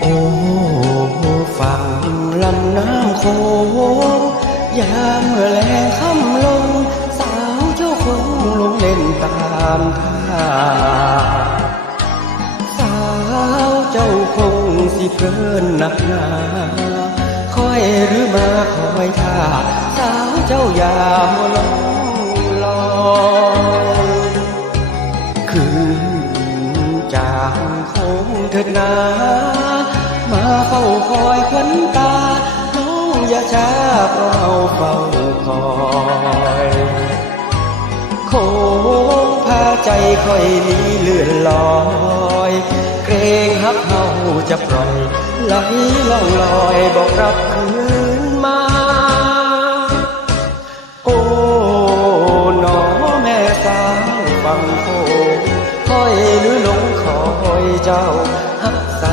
โอ้ฝั่งลำน้ำโขงยามเมื่อแลงค่ำลงสาวเจ้าคงลงเล่นตามท่าสาวเจ้าคงสิเพลินหนักหนาคอยหรือมาคอยท่าสาวเจ้าอย่ามัวลองลอยคืนจางคงเถิดนามาเฝ้าคอยควันตาน้องอย่าช้าเพราะเราเฝ้าคอยโค้งพาใจค่อยนี้เลื่อนลอยเกรงฮักเฮาจะปล่อยไหลล่องลอยบอกรับคืนมาโอ้หนอแม่สาวฝั่งโค้งคอยหรือหลงคอยเจ้า